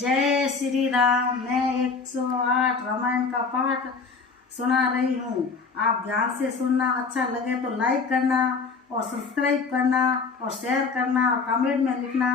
जय श्री राम। मैं 108 रामायण का पाठ सुना रही हूँ। आप ध्यान से सुनना। अच्छा लगे तो लाइक करना और सब्सक्राइब करना और शेयर करना और कमेंट में लिखना।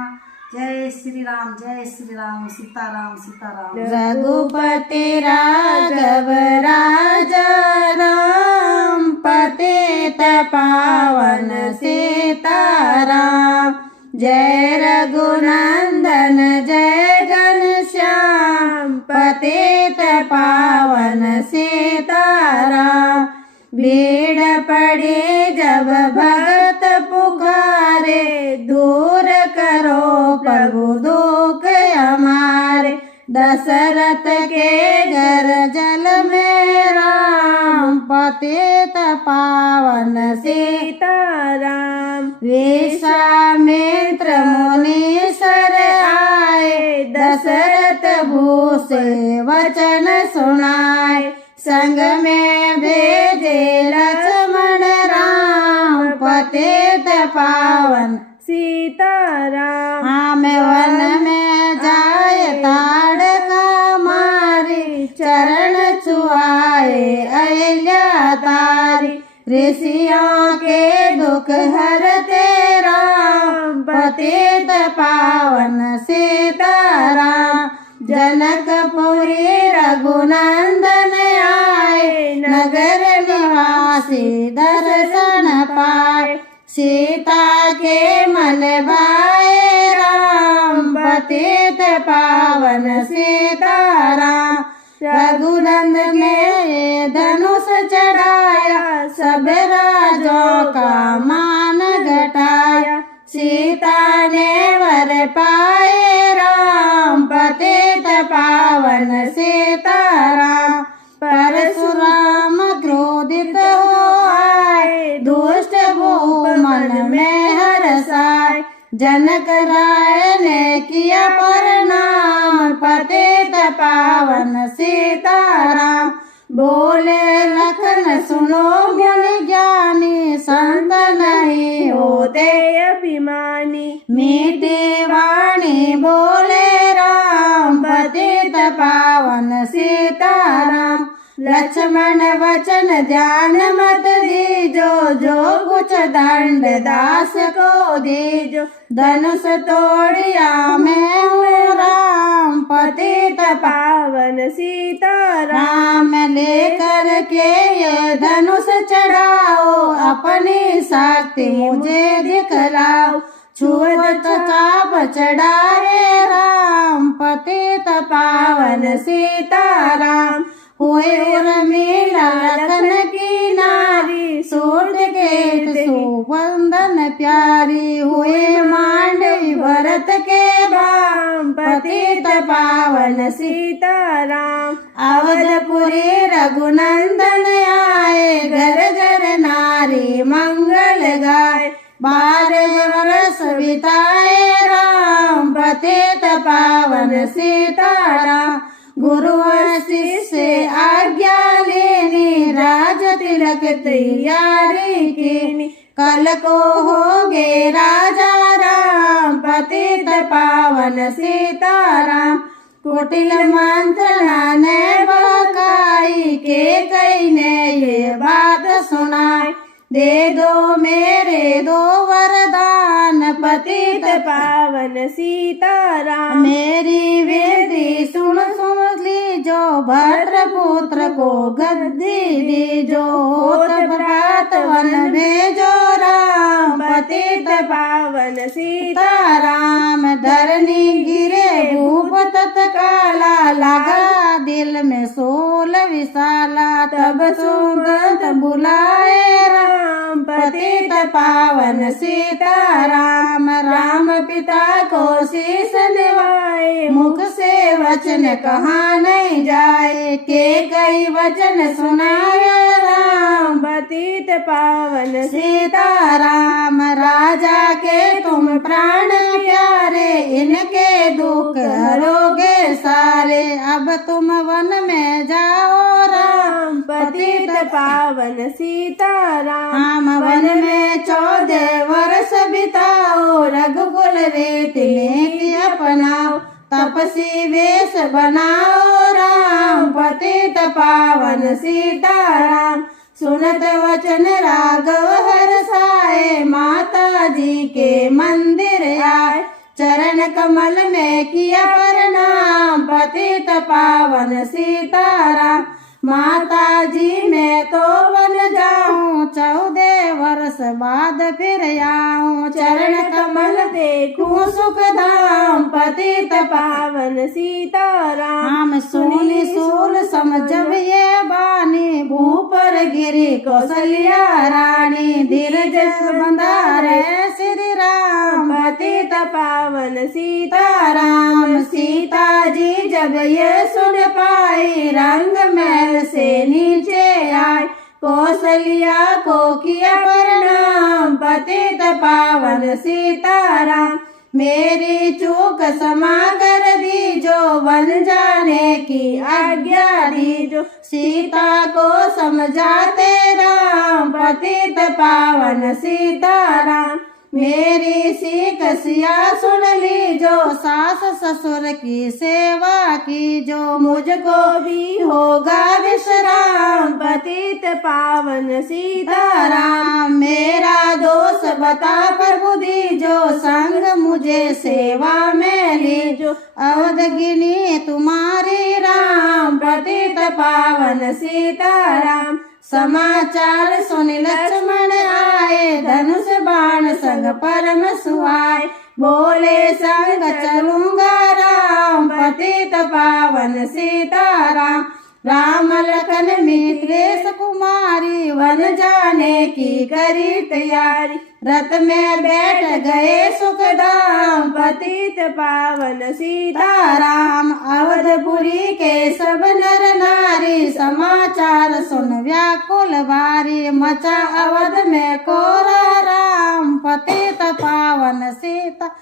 जय श्री राम, जय श्री राम, सीताराम सीताराम। रघुपति राघव राजा राम, पतित पावन सीताराम। जय रघुनंदन जय घनश्याम, पतित पावन सीताराम। भीड़ पड़ी जब भगत पुकारे, दूर करो प्रभु दुख हमारे। दशरथ के घर जल में राम, पतित पावन सीताराम। विश्वामित्र मुनीश्वर आए, दशरथ भूषे वचन सुनाए। संग में भेजे लक्ष्मण राम, पतित पावन सीताराम। आम वन में जाए ताड़का मारी, चरण छुआए अहिल्या तारी। ऋषियों के दुख हरते राम, पतित पावन सीताराम। जनकपुरी रघुनंदन आए, नगर निवासी दर्शन पाए। सीता के मन भाए राम, पतित पावन सीताराम। रघुनंदन ने धनुष चढ़ाया, सब राजों का मान घटाया। सीता ने वर पाए राम, पतित पावन सीताराम। परशुराम क्रोधित हो आए, दुष्ट वो मन में हर्षाए। जनक राय ने किया प्रणाम, पतित पावन सीताराम। बोले लखन सुनो ज्ञानी ज्ञानी, संत नहीं होते अभिमानी। मीठी वाणी बोले राम, पतित पावन सीताराम। लक्ष्मण वचन ध्यान मत दीजो, जो कुछ दंड दास को दीजो। धनुष तोड़िया मैं हूँ राम, पतित पावन सीताराम। लेकर के ये धनुष चढ़ाओ, अपनी शक्ति मुझे दिखलाओ। छुअत चाप चढ़ाए राम, पतित पावन सीताराम। हुए उर्मिला लखन की नारी, सूट के सुबंधन प्यारी। हुए मांडवी भरत के बाम, पतित पावन सीताराम। अवधपुरी रघुनंदन आए, घर घर नारी मंगल गाए। 12 वर्ष बिताए राम, पतित पावन सीताराम। गुरु शिष्य आज्ञा लेनी, राज तिलक तैयारी कीनी। कल को होगे राजा राम, पतित पावन सीताराम। कुटिल मंत्रणा ने बकाई, के कई ने ये बात सुनाई। दे दो मेरे दो वरदान, पतित पावन सीताराम। मेरी विनती सुन सुन लीजो, भद्र पुत्र को गद्दी दीजो। होत भ्रात वन भेजो राम, पतित पावन सीताराम। धरनी गिरे भूप तत्काला, लगा दिल में सोल विशाला। तब सुगंध बुलाए राम, पतित पावन सीताराम। राम पिता को शीश निवाए, मुख से वचन कहा नहीं जाए। के कई वचन सुनाया राम, पतित पावन सीताराम। राजा के तुम प्राण प्यारे, इनके दुख हरोगे सारे। अब तुम वन में जाओ राम, पतित पावन सीताराम। वन में 14 वर्ष बिताओ, रघुकुल रीति नेकी अपनाओ। तपसी वेश बनाओ राम, पतित पावन सीताराम। सुनत वचन राघव हर्षाए, माता जी के मंदिर आए। चरण कमल में किया प्रणाम, पतित पावन सीताराम। माता जी मैं तो बन जाऊं, 14 वर्ष बाद फिर आऊं। चरण कमल देखूं सुख धाम, पतित पावन सीताराम। सुनी सूल समझब ये बानी, भूपर गिरी कौशल्या रानी। धीरज बंधारे श्री राम, पतित पावन सीताराम। सीता जी जब ये सुन पाई, रंग महल से नीचे आए। कौशल्या को किया प्रणाम, पतित पावन सीताराम। मेरी चूक क्षमा कर दी, जो बन जाने की आज्ञा दी। जो सीता को समझाते राम, पतित पावन सीताराम। मेरी सीख सिया सुन ली, जो सास ससुर की सेवा की। जो मुझको भी होगा विश्राम, पतित पावन सीताराम। मेरा दोष बता प्रभु दी, जो संग मुझे सेवा में ली। जो अवधगिनी तुम्हारी राम, पतित पावन सीताराम। समाचार सुन लक्ष्मण आए, धनुष बाण संग परम सुहाए। बोले संग चलूंगा राम, पतित पावन सीताराम। राम लखन मित्रेश कुमारी, वन जाने की करी तैयारी। रथ में बैठ गए सुखधाम, पतित पावन सीताराम। अवधपुरी के सब नर नारी, समाचार सुन व्याकुल भारी। मचा अवध में कोरा राम, पतित पावन सीता।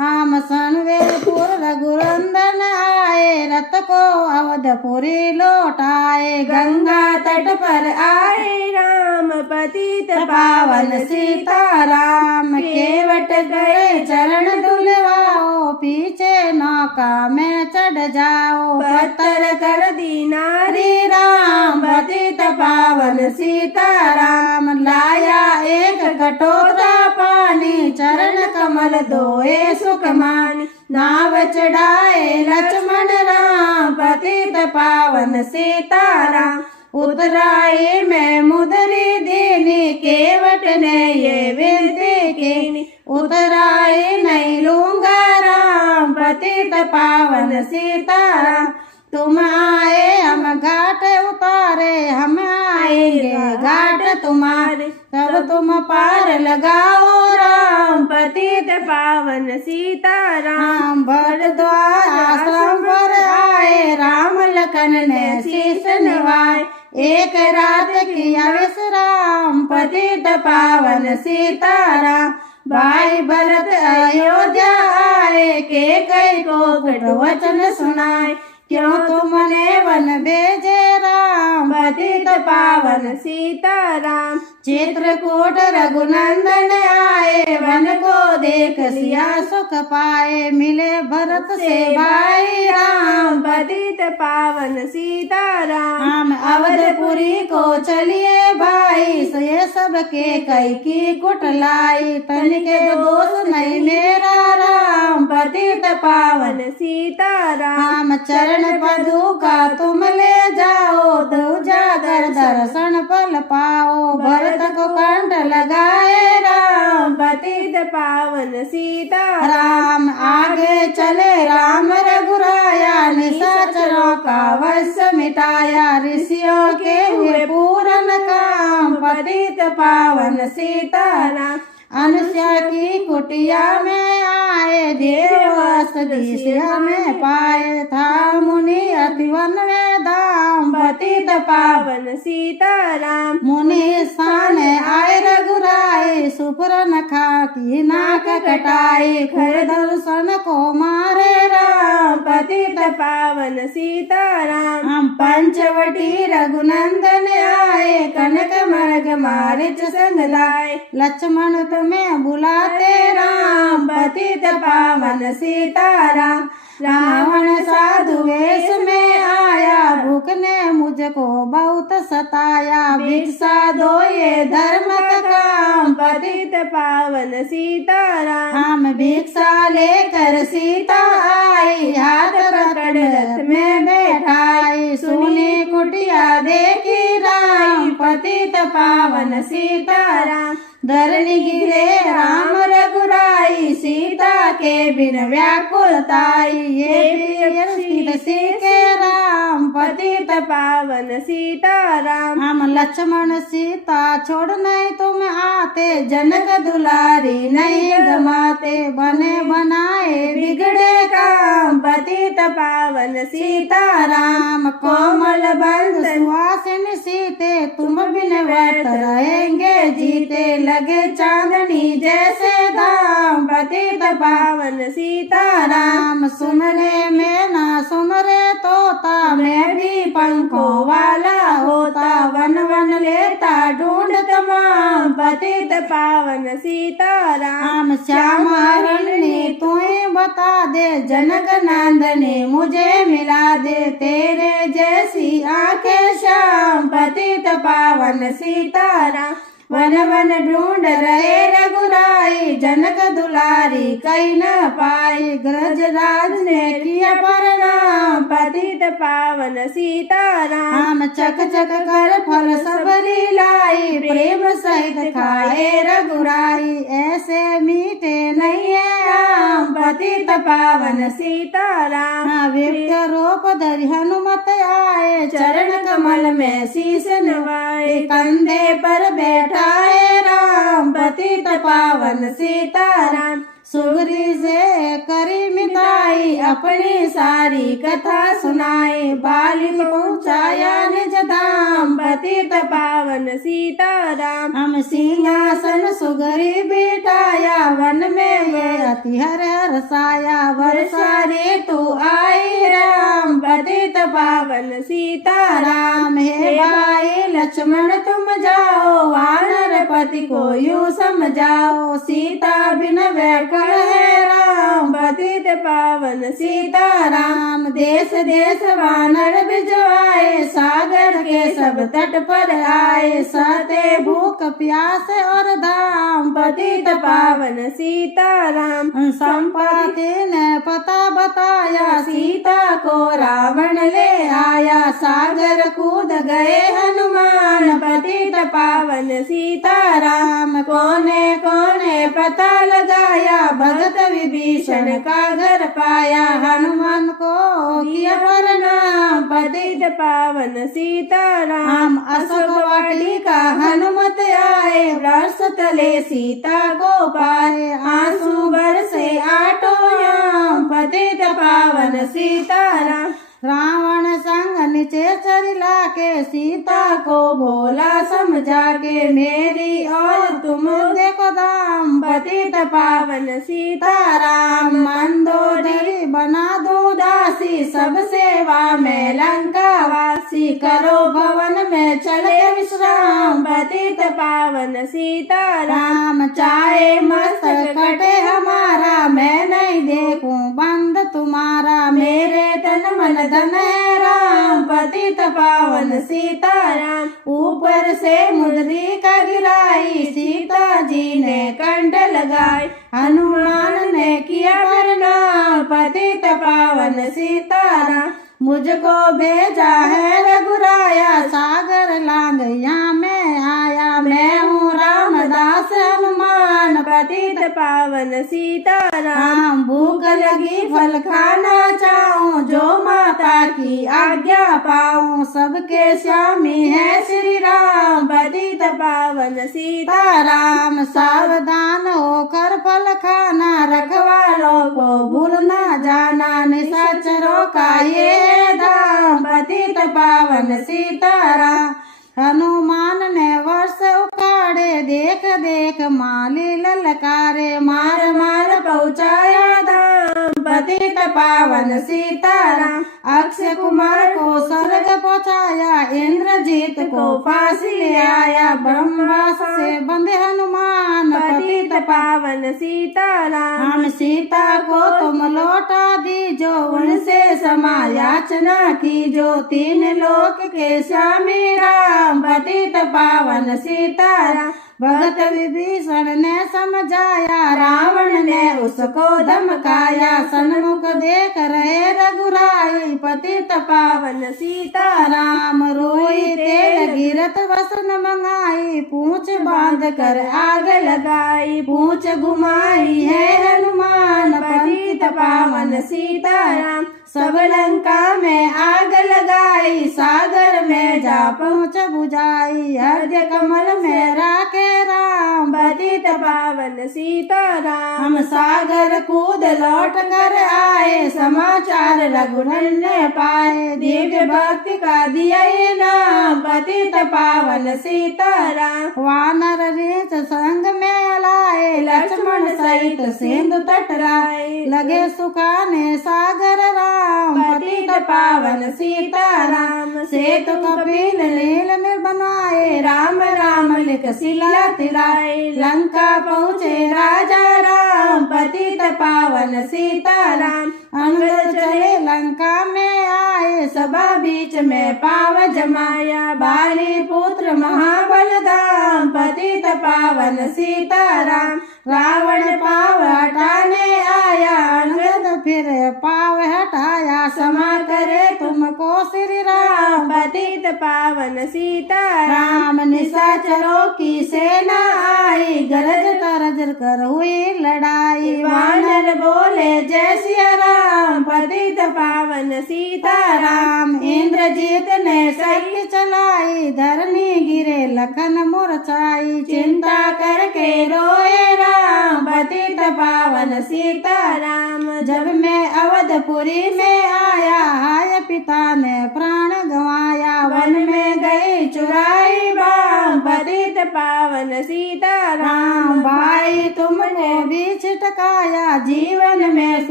हम सनवेरपुर रघुनंदन आए, रथ को अवधपुरी लौटाए। गंगा तट पर आए राम, पतित पावन सीताराम। केवट गए चरण धुलवाओ, पीछे नौका में चढ़ जाओ। पत्थर कर दी नारी राम, पतित पावन सीताराम। लाया एक कटोरा पानी, चरण कमल धोए सुख मानी। नाव चढ़ाए लक्ष्मण राम, पतित पावन सीताराम। उतराई में मुदरी दीनी, केवट ने ये विनती की। उतराई नहीं लूंगा राम, पतित पावन सीताराम। तुम आए हम घाट उतारे, हम आएंगे घाट तुम्हारे। तब तुम पार लगाओ राम, पतित पावन सीताराम। भरद्वाज आश्रम पर आए, राम लखन ने शीश निवाए। एक रात किया विश्राम, पतित पावन सीताराम। भाई भरत अयोध्या आए, के कई को कट वचन सुनाए। क्यों तुमने वन भेजे राम, पतित पावन सीताराम। चित्रकूट रघुनंदन आए, वन को देख सिया सुख पाए। मिले भरत से भाई राम, पतित पावन सीताराम। हम अवधपुरी को चलिए भाई, ये सब के कई की कुटलाई। तन के दोष नहीं मेरा राम, पतित पावन सीताराम। चरण पदू का तुम ले जाओ, दूजागर दर्शन पल पाओ। भरत को कंठ लगाए राम, पतित पावन सीताराम। आगे चले राम रघुराया, निशाचरों का वश मिटाया। ऋषियों के हुए पूर्ण काम, पतित पावन सीताराम। अनुष्या की कुटिया में आए, देववास दिशा में पाए। था मुनि अतिवन में धाम, पतित पावन सीताराम। मुनि स्थान आए रघुराए, सुपुरन खा की नाक कटाई। खर दर्शन को मारे राम, पतित पावन सीताराम। हम पंचवटी रघुनंदन आए, कनक मर्ग मारिच संग लाए। लक्ष्मण तुम्हें बुलाते राम, पतित पावन सीताराम। रावण साधु वेश में आया, भूख ने मुझको बहुत सताया। भिक्षा दो ये धर्म का काम, पतित पावन सीताराम। हम भिक्षा लेकर सीता आई, हाथ पकड़ रथ में बैठाई। सुनी कुटिया देखी राम, पतित पावन सीताराम। धरनी गिरे राम रघुराई, सीता के बिन व्याकुलताई। ये सीखे राम, पतित पावन सीताराम। हम लक्ष्मण सीता छोड़ नहीं तुम आते, जनक दुलारी नहीं गमाते। बने बनाए बिगड़े काम, पतित पावन सीताराम। कोमल बंद सुहासिन सीते, तुम बिन व्यर्थ रहेंगे जीते। लगे चांदनी जैसे धाम, पतित पावन सीताराम। सुमरे में ना सुमरे तोता, मैं भी पंखों वाला होता। वन वन लेता ढूंढ तमाम, पतित पावन सीताराम। श्यामारण्य तुम्हें बता दे, जनक नंदनी मुझे मिला दे। तेरे जैसी आंखें श्याम, पतित पावन सीताराम। वन वन ढूंढ रहे रघुराई, जनक दुलारी कहीं न पाई। गृहराज ने किया प्रणाम, पतित पावन सीताराम। चक चक कर फल सबरी लाई, प्रेम सहित खाए रघुराई। ऐसे मीठे नहीं है आम, पतित पावन सीताराम। व्यक्त रूप धरि हनुमत आए, चरण कमल में शीश नवाए। कंधे पर बैठा राम, पतित पावन सीताराम। सुग्री से करी मिताई, अपनी सारी कथा सुनाई। बाली पहुँचाया निज धाम, पतित पावन सीताराम। हम सिंहासन सुग्री बिठाया, वन में ये अति हर साया। वर्षा ऋतु आई राम, पतित पावन सीताराम। हे भाई लक्ष्मण तुम जाओ, वानर पति को यूं समझाओ। सीता बिन व्याकुल है राम, पतित पावन सीताराम। देश देश वानर भिजवाए, सागर के सब तट पर आए। सहते भूख प्यास और धाम, पतित पावन सीताराम। संपाति ने पता बताया, सीता को रावण ले आया। सागर कूद गए हनुमान, पतित पावन सीताराम। कोने कोने पता लगाया, भगत विभीषण का घर पाया। हनुमान को किया प्रणाम, पतित पावन सीताराम। अशोक वाटिका हनुमत आए, वृक्ष तले सीता को पाए। आंसू बरसे आटोयाम, पतित पावन सीताराम। रावण संग नीचे चरिला के, सीता को भोला समझा के। मेरी और तुम देखो दाम, पतित पावन सीताराम। मंदोदरी बना दो दासी, सब सेवा में लंका वासी। करो भवन में चले विश्राम, पतित पावन सीताराम। चाहे मस्तक कटे हमारा, मैं नहीं देखूं बंद तुम्हारा। मेरे तन मन धन है राम, पतित पावन सीताराम। ऊपर से मुद्रिका गिराई, सीता जी ने कंठ लगाई। हनुमान ने किया प्रणाम, पतित पावन सीताराम। मुझको भेजा है रघुराया, सागर लांग यहाँ में आया। मैं हूँ रामदास हनुमान, पतित पावन सीताराम। भूख लगी फल खाना चाहूं, जो माता की आज्ञा पाऊं। सबके स्वामी है श्री राम, पतित पावन सीताराम। सावधान होकर फल खाना, रखवालों को भूल न जाना। निशाचरों का ये धाम, पतित पावन सीताराम। हनुमान ने वर्ष उखाड़े, देख देख माली ललकारे। मार मार पहुँचाया धाम, पतित पावन सीताराम। अक्षय कुमार को स्वर्ग पहुँचाया, इंद्रजीत को फांसी ले आया, ब्रह्मास्त्र से बंधे हनुमान पतित पावन सीताराम। हम सीता को तुम लौटा दीजो, उनसे क्षमा याचना की जो, तीन लोक के स्वामी राम पतित पावन सीताराम। भगत विभीषण ने समझाया, रावण ने उसको धमकाया, सन्मुख देख रहे रघुराई पतित पावन सीताराम। रोई तेल गिरत वसन मंगाई, पूंछ बांध कर आग लगाई, पूंछ घुमाई है हनुमान पतित पावन सीताराम। सब लंका में आग लगाई, सागर में जा पहुँच बुझाई, हृदय कमल में राखे राम पतित पावन सीताराम। हम सागर कूद लौट कर आए, समाचार रघुनंदन ने पाए, दिव्य भक्ति का दिया ये नाम पतित पावन सीताराम। वानर रीछ संग में लाए, लक्ष्मण सहित सिंधु तट लाए, लगे सुखाने सागर राम पतित पावन सीताराम। सेतु कपिल नील में बनाए, राम राम लिख शिला तिराए, लंका पहुँचे राजा राम पतित पावन सीताराम। अंगद चले लंका में आए, सभा बीच में पाव जमाया, बाली पुत्र महाबल धाम पतित पावन सीताराम। रावण पाव हटाने आया, अंगद फिर पाव हटाया, क्षमा करे तुमको श्री राम पतित पावन सीताराम। निशाचरों की सेना आई, गरज तरज कर हुई लड़ाई, वानर बोले जय सिया राम पतित पावन सीताराम। इंद्रजीत ने सैन्य चलाई, धरनी गिरे लखन मूर्छाई, चिंता करके रोए राम पतित पावन सीताराम। जब मैं अवधपुरी में आया, हाय पिता ने प्राण गंवाया, वन में गई चुराई बाम पतित पावन सीताराम। भाई तुमने भी छिटकाया, जीवन में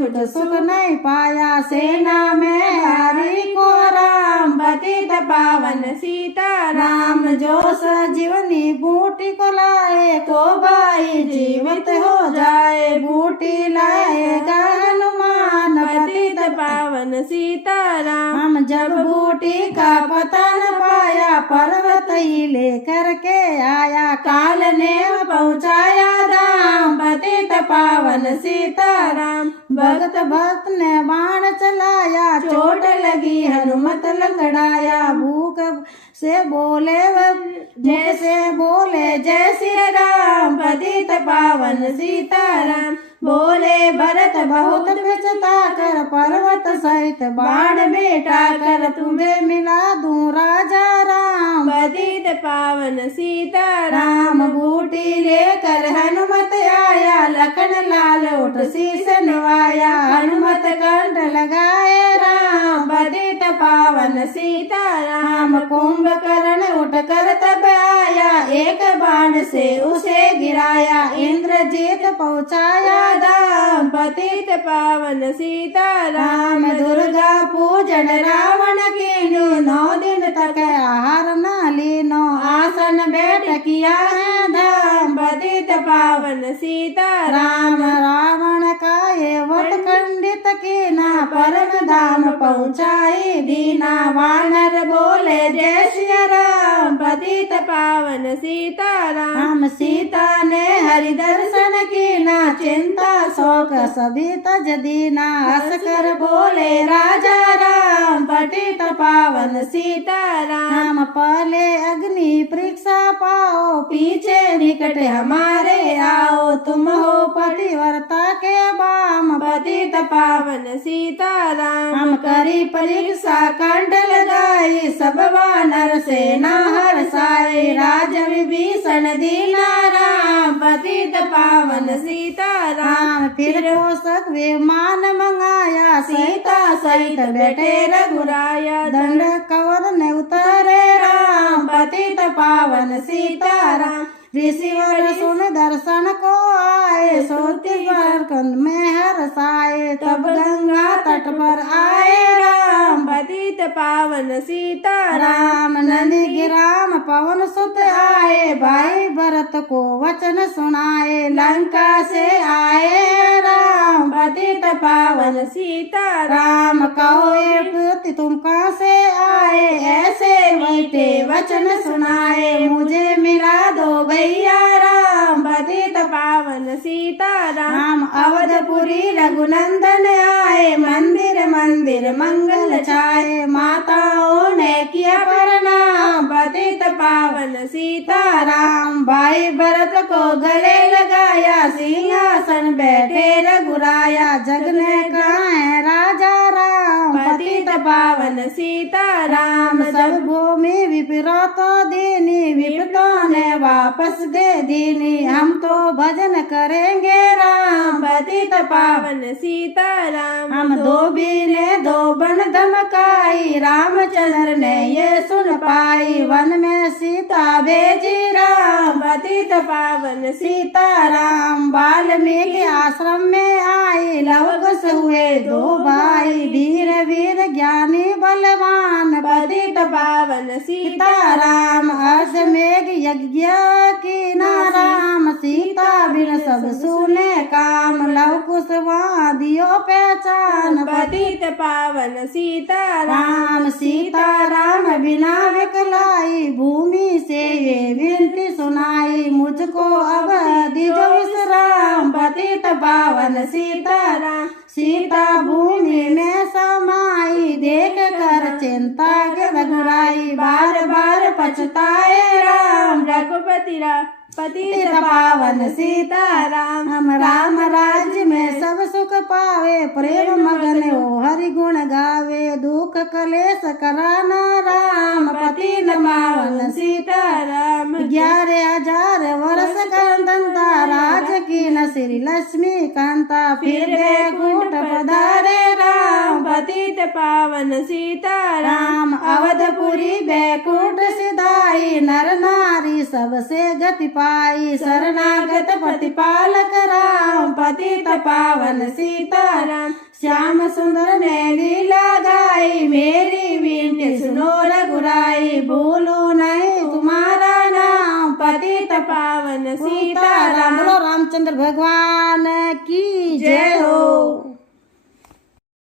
सुख नहीं पाया, सेना में हारी को राम पतित पावन सीताराम। जो सजीवनी बूटी को लाए, तो भाई जीवित हो जाए, बूटी लाएगा हनुमान पतित पावन सीताराम। हम जब बूटी का पता न पाया, पर्वत ही लेकर के आया, काल ने पहुँचाया धाम पतित पावन सीताराम। भगत भक्त ने बाण चलाया, चोट लगी हनुमत लंगड़ाया, भूख से बोले जैसे बोले जय श्री राम पतित पावन सीताराम। बोले भरत बहुत पछता कर, पर्वत सहित बाण बेटा कर, तुम्हें मिला दूं राजा राम पतित पावन सीताराम। बूटी लेकर हनुमत आया, लखन लाल उठ शीश नवाया, हनुमत कंठ लगाए राम पतित पावन सीताराम। कुंभकर्ण उठ कर तब आया, एक बाण से उसे गिराया, इंद्रजीत पहुँचाया धाम पतित पावन सीताराम। दुर्गा पूजन रावण कीनो, 9 दिन तक आहार न लीनो, आसन बैठ किया है धाम पतित पावन सीताराम। रावण का ये वध खंडित कीना, परम धाम पहुँचाई दीना, वानर बोले जय श्री राम पतित पावन सीताराम। हम सीता ने हरि दर्शन कीना, चिंता शोक सभी तज दीना, हंस कर बोले राजा राम पतित पावन सीताराम। हम पहले अग्नि परीक्षा पाओ, पीछे निकट हमारे आओ, तुम हो पतिव्रता के बाम पतित पावन सीताराम। हम करी परीक्षा कंठ लगाई, सब वानर सेना हर्षाई, राज विभीषण दीना राम पतित पावन सीताराम। फिर पोषक विमान मंगाया, सीता सहित बैठे रघुराया, दंड कवर ने उतरे राम पतित पावन सीताराम। ऋषिवर सुन दर्शन को आए, सोती पर कंद में हर्षाए। तब गंगा तट पर आए राम, पतित पावन सीताराम। राम नंदी गिराम पवन सुत आए, भाई भरत को वचन सुनाए। लंका से आए राम, पतित पावन सीताराम। कहो ये पुत्र तुम कहाँ से आए, ऐसे मीठे वचन सुनाए। मुझे मिला दो भैया राम, पतित पावन सीताराम। राम अवधपुरी रघुनंदन आए, मंदिर मंदिर मंगल छाए। माताओं ने किया प्रणाम, पतित पावन सीताराम। भाई भरत को गले लगाया, सिंहासन बैठे रघुराया। जग ने कहा है राजा राम, पतित पावन सीताराम। सब भूमि विपरीत दीनी, विपतों ने वापस दे दीनी। हम तो भजन करेंगे राम, पतित पावन सीताराम। हम धोबी ने दो बन धमकाई, रामचंद्र ने ये सुन पाई। वन में सीता भेजी राम, पतित पावन सीताराम। वाल्मीकि आश्रम में आई, लवकुश हुए दो भाई। धीर वीर ज्ञानी बलवान, पतित पावन सीताराम। अश्वमेघ यज्ञ की नाराम, सीता बिन सब सुने काम। लवकुश वहाँ दियो पहचान, पतित पावन सीताराम। सीताराम बिना विकलाई, भूमि से ये विनती सुनाई। मुझको अब दीजो विश्राम, पतित पावन सीताराम। सीता भूमि में समाई, देख कर चिंता के रघुराई। बार बार पछताए राम, रघुपति पतित पावन सीताराम। हम राम राज्य में सब सुख पावे। प्रेम मगन हो हरि गुण गावे, दुख कलेश कराना राम। पति न पावन सीताराम। 11,000 वर्ष कंता, राज की न श्री लक्ष्मी कांता। फिर बैकुंठ पधारे राम, पतित पावन सीताराम। अवधपुरी बैकुंठ सिधाई, नर नारी सबसे गति पाई। शरणागत प्रतिपालक राम, पतित पावन सीताराम। श्याम सुंदर ने लीला गाई, मेरी विनती सुनो रघुराई। भूलो नहीं तुम्हारा नाम, पतित पावन सीताराम। बोलो रामचंद्र भगवान की जय हो।